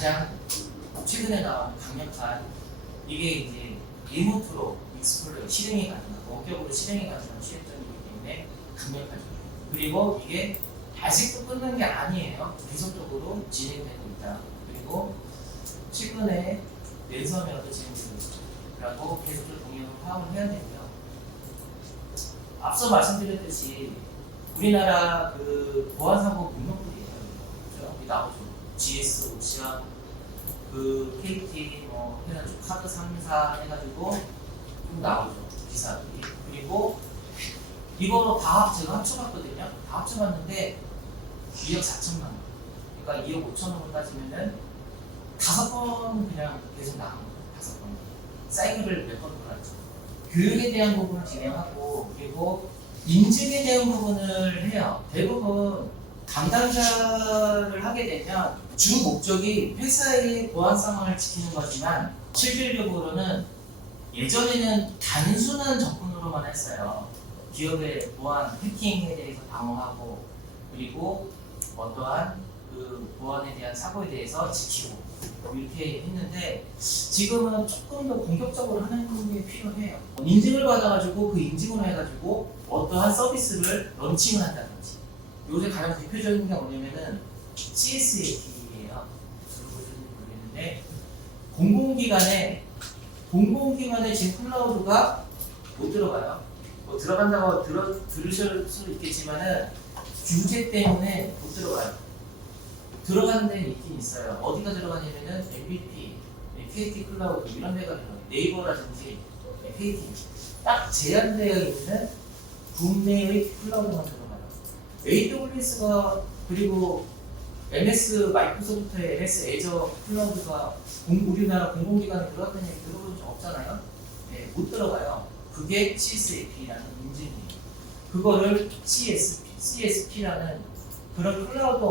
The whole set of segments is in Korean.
가장 최근에 나온 강력한 이게 이제 리모트로 익스플로어 실행이 가능한 원격으로 실행이 가능한 취약점이기 때문에 강력하죠. 그리고 이게 아직도 끝난 게 아니에요. 계속적으로 진행되고 있다. 그리고 최근에 랜섬웨어도 진행되고 있죠. 그리고 계속적으로 동향을 파악을 해야 되고요. 앞서 말씀드렸듯이 우리나라 그 보안사고 목록들이에요. 그렇죠? 여기 나오죠. GS, 오시아, 그 KT, 뭐 해가지고 카드 3사 해가지고 좀 나오죠. 기사들이. 그리고 이거 다 제가 합쳐봤거든요. 다 합쳐봤는데 2억 4천만 원. 그러니까 2억 5천 원을 따지면은 5번 그냥 계속 나온 거예요. 5번. 사이클을 몇 번 돌았죠. 교육에 대한 부분을 진행하고 그리고 인증에 대한 부분을 해요. 대부분 담당자를 하게 되면 주 목적이 회사의 보안 상황을 지키는 거지만 실질적으로는 예전에는 단순한 접근으로만 했어요. 기업의 보안 해킹에 대해서 방어하고 그리고 어떠한 그 보안에 대한 사고에 대해서 지키고 이렇게 했는데 지금은 조금 더 공격적으로 하는 게 필요해요. 인증을 받아가지고 그 인증을 해가지고 어떠한 서비스를 런칭을 한다든지 요새 가장 대표적인 게 뭐냐면은 CSAT예요. 모르겠는데 공공기관에 지금 클라우드가 못 들어가요. 뭐 들어간다고 들으실 수도 있겠지만은 규제 때문에 못 들어가요. 들어가는 데는 있긴 있어요. 어디가 들어가냐면은 MVP, KT 클라우드 이런 데가 들어가요. 네이버라든지 KT 딱 제한되어 있는 국내의 클라우드만 들어가요. AWS가 그리고 MS 마이크로소프트의 MS 애저 클라우드가 우리나라 공공기관에 들어갔다는 얘기 들어본 적 없잖아요. 네, 못 들어가요. 그게 CSAP라는 인증이에요. 그거를 CSP라는 그런 클라우드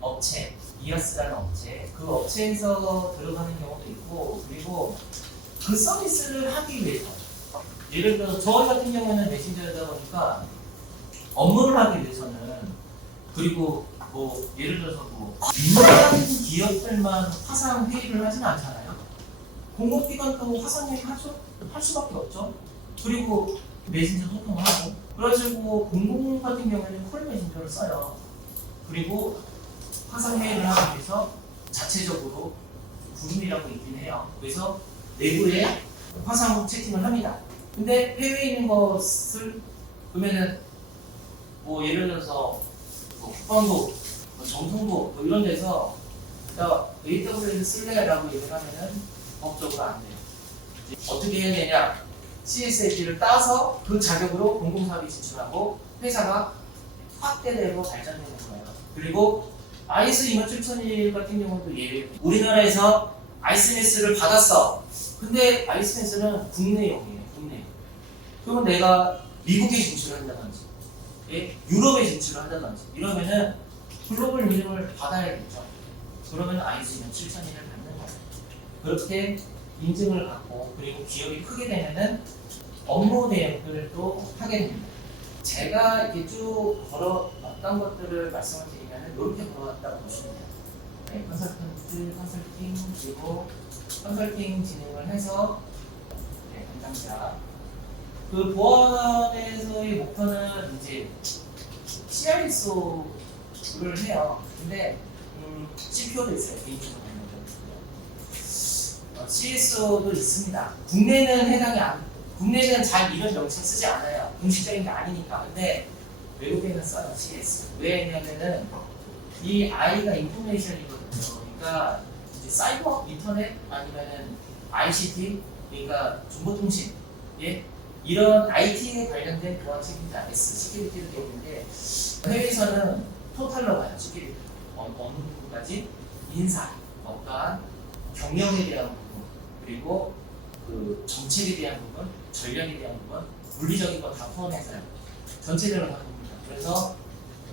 업체, 이어스라는 업체, 그 업체에서 들어가는 경우도 있고 그리고 그 서비스를 하기 위해서 예를 들어서 저 같은 경우는 메신저다 보니까 업무를 하기 위해서는 그리고 뭐 예를 들어서 뭐 민간 기업들만 화상 회의를 하진 않잖아요. 공공기관도 화상 회의 하죠? 할 수밖에 없죠. 그리고 메신저 소통하고 그래가지고 공공 같은 경우에는 콜 메신저를 써요. 그리고 화상 회의를 하기 위해서 자체적으로 구름이라고 있긴 해요. 그래서 내부에 화상 채팅을 합니다. 근데 해외에 있는 것을 그러면은 뭐 예를 들어서 뭐 국방부, 뭐 정통부 뭐 이런 데서 야 AWS 쓸래라고 얘기를 하면은 법적으로 안 돼요. 어떻게 해야 되냐? CSAP를 따서 그 자격으로 공공사업에 진출하고 회사가 확대되고 발전되는 거예요. 그리고 ISO 27001 같은 경우도 예를 우리나라에서 ISMS를 받았어. 근데 ISMS는 국내용이에요. 국내. 그러면 내가 미국에 진출을 한다든지 예? 유럽에 진출을 한다든지 이러면은 글로벌 인증을 받아야겠죠. 그러면 ISO 27001을 받는 거예요. 그렇게 인증을 받고 그리고 기업이 크게 되면은 업무 대행들도 하게 됩니다. 제가 이렇게 쭉 걸어왔던 것들을 말씀을 드리면 이렇게 걸어왔다고 보시면 돼요. 네, 컨설팅 그리고 컨설팅 진행을 해서 네, 담당자 그 보안에서의 목표는 이제 CISO를 해요. 근데 CPO도 있어요. 개인적으로 CSO도 있습니다. 국내는 잘 이런 명칭 쓰지 않아요. 공식적인 게 아니니까. 근데 외국에는 써요. CS. 왜냐면은 이 I가 인포메이션이거든요. 그러니까 이제 사이버 인터넷 아니면은 ICT 그러니까 정보통신 예? 이런 IT에 관련된 보안 책임자 S 시큐리티를 되어 있는데 해외에서는 토탈로 가요. 시큐리티 어느 부분까지 인사 어떠한 경영에 대한 부분 그리고 그 정책에 대한 부분, 전략에 대한 부분, 물리적인 거 다 포함해서요. 전체적으로 하는 겁니다. 그래서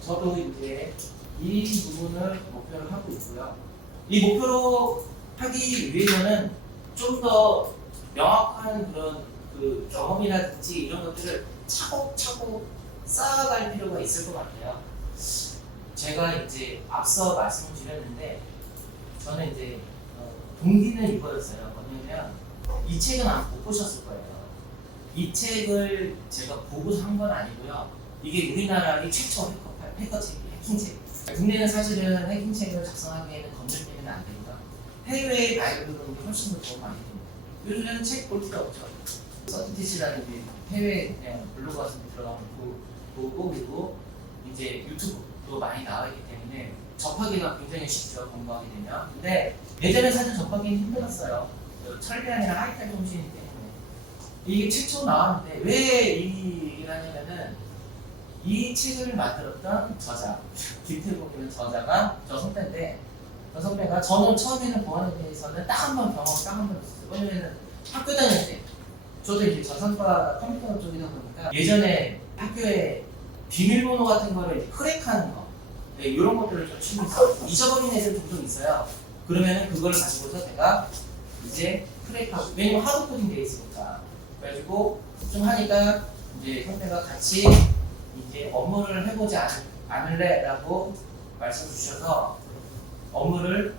저도 이제 이 부분을 목표로 하고 있고요. 이 목표로 하기 위해서는 좀 더 명확한 그런 그 경험이라든지 이런 것들을 차곡차곡 쌓아갈 필요가 있을 것 같아요. 제가 이제 앞서 말씀을 드렸는데 저는 이제 동기는 이거였어요. 뭐냐면 이 책은 못 보셨을 거예요. 이 책을 제가 보고서 한 건 아니고요. 이게 우리나라의 최초 해커책이에요. 해킹책. 국내는 사실은 해킹책을 작성하기에는 검증 때문에 안 되고요. 해외의 바이블은 훨씬 더 많이 됩니다. 요즘에는 책 볼 필요 없죠. 서티티시라는 해외 그냥 블로그 같은 데 들어가면 보고 그리고 이제 유튜브도 많이 나와있기 때문에 접하기가 굉장히 쉽죠. 공부하게 되면. 근데 예전에 사실 접하기는 힘들었어요. 철대안이나 하이텔 통신이기 때문에. 이게 최초 나왔는데 왜 이 얘기를 하냐면은 이 책을 만들었던 저자, 김태국이라는 저자가 저 선배인데 저 선배가 저는 처음에는 보안에 대해서는 딱 한 번 경험 딱 한 번 했어요. 왜냐면은 학교 다닐 때 저도 이제 저산과 컴퓨터 쪽이다 보니까 예전에 학교에 비밀번호 같은 거를 이제 크랙하는 거 네, 이런 것들을 좀 취미 있어요. 잊어버린 애들 종종 있어요. 그러면은 그걸 가지고서 제가 이제 크랙하고 왜냐면 하드 코딩 돼 있으니까 그래가지고 좀 하니까 이제 선배가 같이 이제 업무를 해보지 않을래라고 말씀 주셔서 업무를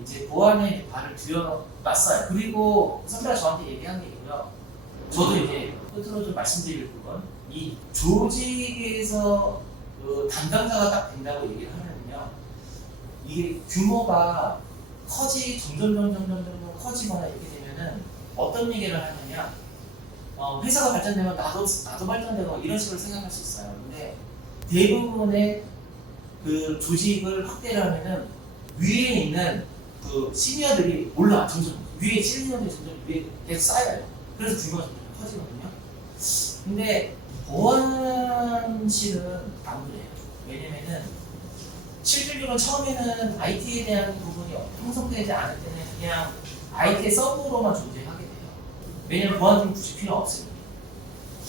이제 보안에 발을 들여놨어요. 그리고 선배가 저한테 얘기한 게 있고요. 저도 이제 끝으로 좀 말씀드릴 부분, 이 조직에서 그 담당자가 딱 된다고 얘기를 하면요, 이게 규모가 점점 커지거나 이렇게 되면은 어떤 얘기를 하냐면, 회사가 발전되면 나도 발전되고 이런 식으로 생각할 수 있어요. 근데 대부분의 그 조직을 확대를 하면은 위에 있는 그 시니어들이 올라 점점 위에 시니어들이 점점 위에 계속 쌓여요. 그래서 규모가 점점 커지거든요. 근데 보안실은 안 그래요. 왜냐면은 실질적으로 처음에는 IT에 대한 부분이 형성되지 않을 때는 그냥 IT 서브로만 존재하게 돼요. 왜냐면 보안팀 굳이 필요 없으니까.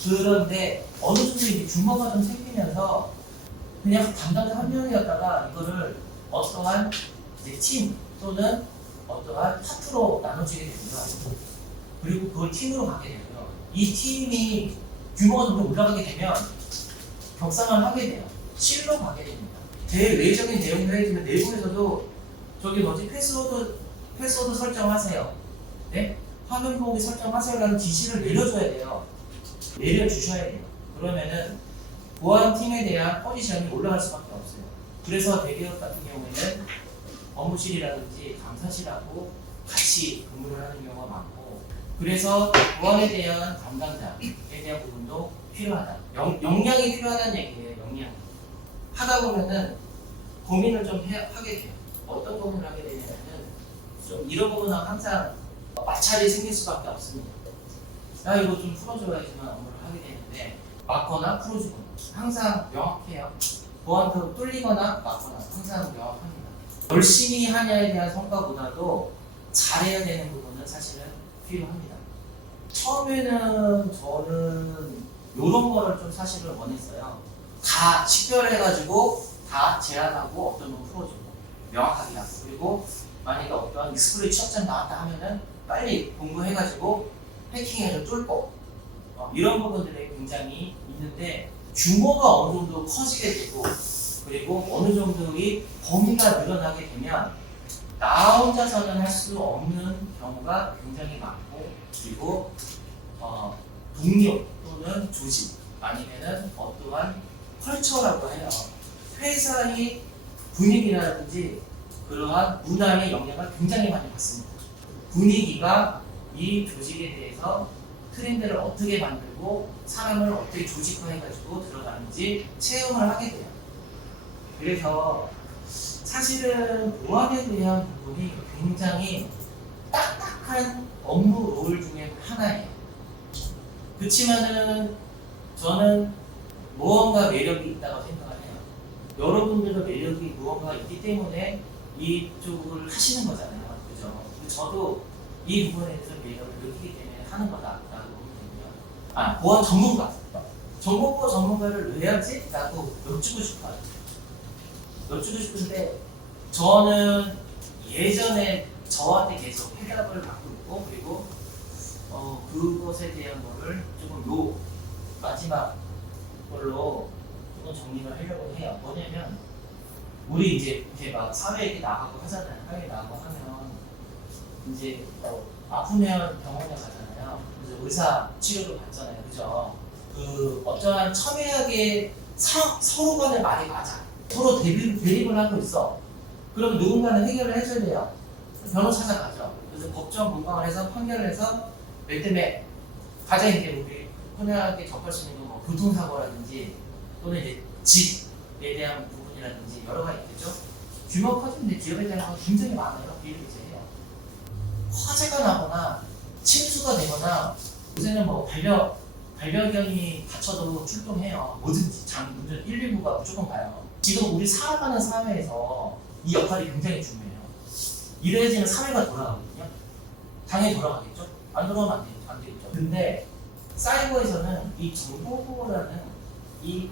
그런데 어느 정도 이제 규모가 좀 생기면서 그냥 담당자 한 명이었다가 이거를 어떠한 이제 팀 또는 어떠한 파트로 나눠지게 되고요. 그리고 그걸 팀으로 가게 되고요. 이 팀이 규모가 좀 올라가게 되면 격상을 돼요. 실로 가게 됩니다. 제일 외적인 내용을 해주면 내부에서도 저기 패스워드 설정하세요. 네? 화면 보기 설정하세요라는 지시를 내려줘야 돼요. 내려주셔야 돼요. 그러면은 보안팀에 대한 포지션이 올라갈 수밖에 없어요. 그래서 대기업 같은 경우에는 업무실이라든지 감사실하고 같이 근무를 하는 경우가 많고, 그래서 보안에 대한 담당자에 대한 부분도 필요하다. 역량이 필요하다는 얘기예요. 역량. 하다 보면은 고민을 좀 하게 돼요. 어떤 고민을 하게 되냐면은 좀 이런 부분은 항상 마찰이 생길 수밖에 없습니다. 야 이거 좀 풀어줘야지만 업무를 하게 되는데 막거나 풀어주거나 항상 명확해요. 보안도 뚫리거나 막거나 항상 명확합니다. 열심히 하냐에 대한 성과보다도 잘해야 되는 부분은 사실은 필요합니다. 처음에는 저는 이런 거를 좀 사실은 원했어요. 다 식별해가지고 다 제안하고 어떤 건 풀어주고 명확하게 하고, 그리고 만약에 어떠한 익스플로이 취약점 나왔다 하면은 빨리 공부해가지고 해킹해서 뚫고 이런 부분들이 굉장히 있는데 규모가 어느 정도 커지게 되고 그리고 어느 정도의 범위가 늘어나게 되면 나 혼자서는 할 수 없는 경우가 굉장히 많고, 그리고 동료 또는 조직 아니면은 어떠한 컬처라고 해요. 회사의 분위기라든지 그러한 문화의 영향을 굉장히 많이 받습니다. 분위기가 이 조직에 대해서 트렌드를 어떻게 만들고 사람을 어떻게 조직화해가지고 들어가는지 체험을 하게 돼요. 그래서 사실은 보안에 대한 부분이 굉장히 딱딱한 업무 롤 중에 하나예요. 그렇지만은 저는 무언가 매력이 있다고 생각을 해요. 여러분들도 매력이 무언가 있기 때문에 이쪽을 하시는 거잖아요. 그죠? 저도 이 부분에 대해서 매력을 느끼기 때문에 하는 거다라고 보면 되고요. 보안 전문가. 정보보호 전문가를 왜 하지? 라고 여쭈고 싶어요. 여쭈고 싶은데 저는 예전에 저한테 계속 해답을 받고 있고, 그리고 그것에 대한 거를 조금 마지막 걸로 조금 정리를 하려고 해요. 뭐냐면 우리 이제 이렇게 막 사회에 이렇게 나가고 하잖아요. 사회에 나가고 하면 이제 아프면 병원에 가잖아요. 그래서 의사 치료를 받잖아요. 그죠? 그 어떠한 첨예하게 서로 간의 말이 맞아. 서로 대립을 하고 있어. 그럼 누군가는 해결을 해줘야 돼요. 변호사 찾아가죠. 그래서 법정 공방을 해서 판결을 해서 몇 대 몇. 가장 이제 우리 흔하게 접할 수 있는 건 뭐 교통사고라든지 또는 이제 집에 대한 부분이라든지 여러 가지 있겠죠. 규모가 커지는데 기업에 대한 건 굉장히 많아요. 비일비재해요. 화재가 나거나 침수가 되거나 요새는 뭐 반려견이 다쳐도 출동해요. 뭐든지 운전 119가 무조건 가요. 지금 우리 살아가는 사회에서 이 역할이 굉장히 중요해요. 이래야지는 사회가 돌아가거든요. 당연히 돌아가겠죠. 안 돌아가면 안 되겠죠. 근데 사이버에서는 이 정보보호라는 이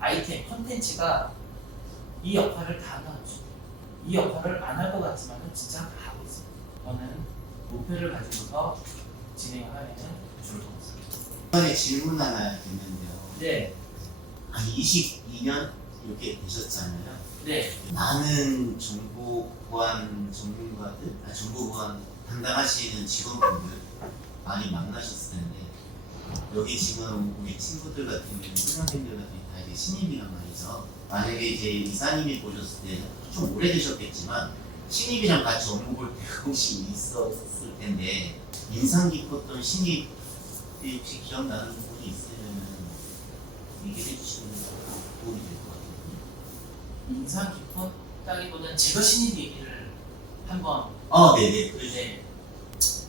아이템, 콘텐츠가 이 역할을 다 한다는 거죠. 이 역할을 안 할 것 같지만 진짜 다 하고 있어요. 저는 목표를 가지고서 진행을 하면 좋을 것 같습니다. 이번에 질문 하나 있는데요. 네. 한 22년 이렇게 되셨잖아요. 네. 많은 정보 보안 전문가들, 정보 보안 담당하시는 직원분들 많이 만나셨을 텐데 여기 지금 우리 친구들 같은 경우는 선생님들 같은 경우 다 이제 신입이란 말이죠. 만약에 이제 이사님이 보셨을 때 좀 오래되셨겠지만 신입이랑 같이 업무 볼 때 혹시 있었을 텐데 인상 깊었던 신입 혹시 기억나는 부분이 있으면 얘기해 주시면 도움이 될 것 같아요. 인상 깊었다기보다는 제가 신입 얘기를 한번 네네. 네.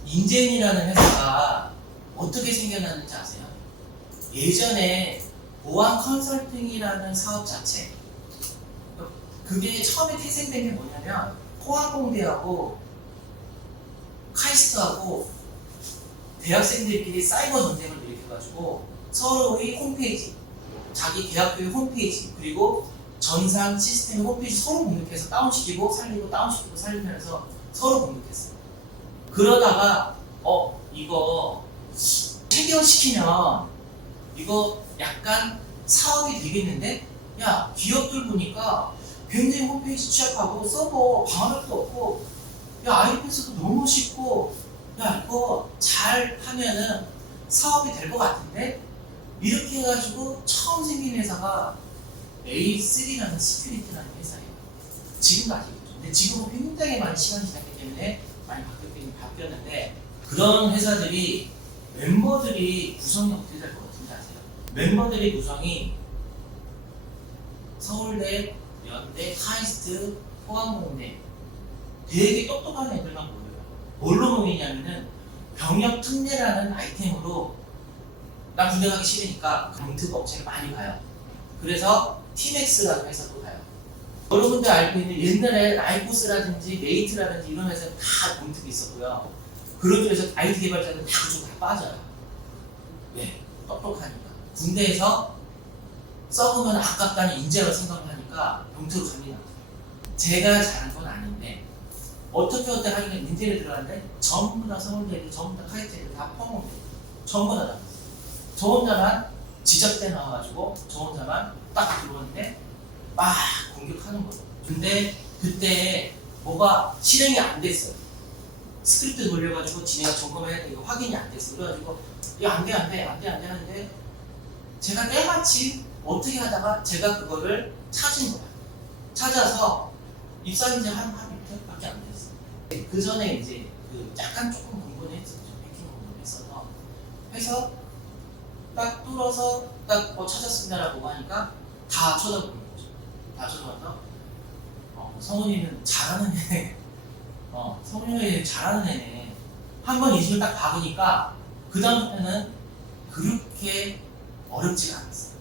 인젠이라는 회사가 어떻게 생겨났는지 아세요? 예전에 보안 컨설팅이라는 사업 자체 그게 처음에 태생된 게 뭐냐면 포항공대하고 카이스트하고 대학생들끼리 사이버 전쟁을 일으켜가지고 서로의 홈페이지 자기 대학교의 홈페이지 그리고 전산 시스템 홈페이지 서로 공격해서 다운시키고 살리고 다운시키고 살리면서 서로 공격했어요. 그러다가 이거 해결시키면 이거 약간 사업이 되겠는데? 야 기업들 보니까 굉장히 홈페이지 취약하고 서버 방어할 도 없고 야 IPS도 너무 쉽고 야 이거 잘 하면은 사업이 될 것 같은데? 이렇게 해가지고 처음 생긴 회사가 A3라는 시큐리티라는 회사예요. 지금도 아직 있죠. 근데 지금은 굉장히 많이 시간이 지났기 때문에 많이 바뀌었는데 그런 회사들이 멤버들이 구성이 어떻게 될 것 같은지 아세요? 멤버들의 구성이 서울대, 연대, 카이스트, 포항공대 되게 똑똑한 애들만 모여요. 뭘로 모이냐면은 병역 특례라는 아이템으로 나 군대 가기 싫으니까 검특 업체를 많이 가요. 그래서 티맥스라는 회사도 가요. 여러분들 알고 있는 옛날에 라이코스라든지 메이트라든지 이런 회사는 다 검특이 있었고요. 그런 쪽에서 IT 개발자는 다 그쪽 다 빠져요. 왜? 똑똑하니까. 군대에서 썩으면 아깝다는 인재로 생각하니까 병특으로 갑니다. 제가 잘한 건 아닌데 어떻게 하니까 인재를 들어갔는데 전부 다 서울대들, 전부 다 카이스트들 다 포함돼. 전부 다 나왔어요. 저 혼자만 지적대 나와가지고 저 혼자만 딱 들어오는데 막 공격하는 거예요. 근데 그때 뭐가 실행이 안 됐어요. 스크립트 돌려가지고 진행을 점검해야 되고 확인이 안 됐어. 그래가지고 이거 안 돼 하는데 제가 때마침 어떻게 하다가 제가 그거를 찾은 거야. 찾아서 입사한 지 한 이틀밖에 안 됐어요. 그 전에 이제 그 약간 조금 공부를 했었죠. 해킹 공부를 했어서 해서 딱 뚫어서 딱 찾았습니다라고 하니까 다 쳐다보는 거죠. 다 쳐다봐서 성훈이는 잘하는 애네. 성훈이 잘하는 애네. 한번 이 집을 딱 박으니까 그 다음부터는 그렇게 어렵지가 않았어요.